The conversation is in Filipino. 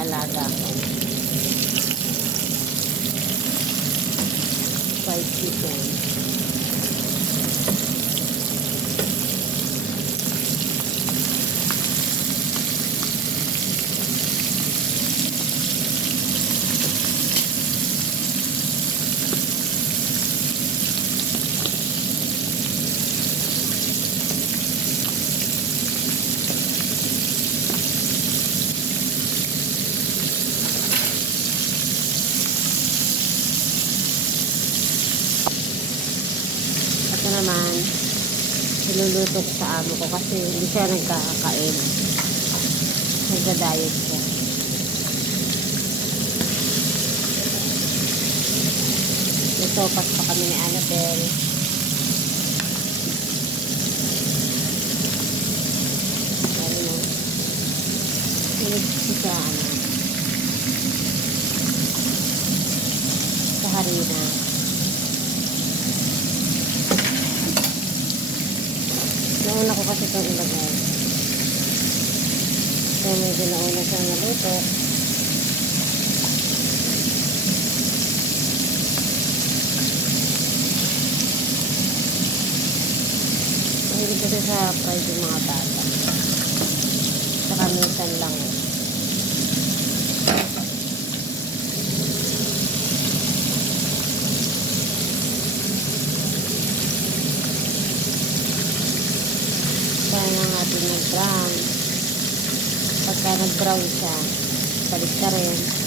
alaga ko. 5 chicken. Ito naman, niluluto ko sa amo ko kasi hindi siya nagkakakain. Nagda-diet siya. Nagtopas pa kami ni Annabelle. Lalo na. Nilagsiga sa harina. Nauna ko kasi itong ilagay. Kaya medyo nauna siyang naluto. Mahilig kasi sa fried yung mga bata. Saka minsan lang. Kaya natin nag-brown. Pagka nag-brown siya, balik ka rin.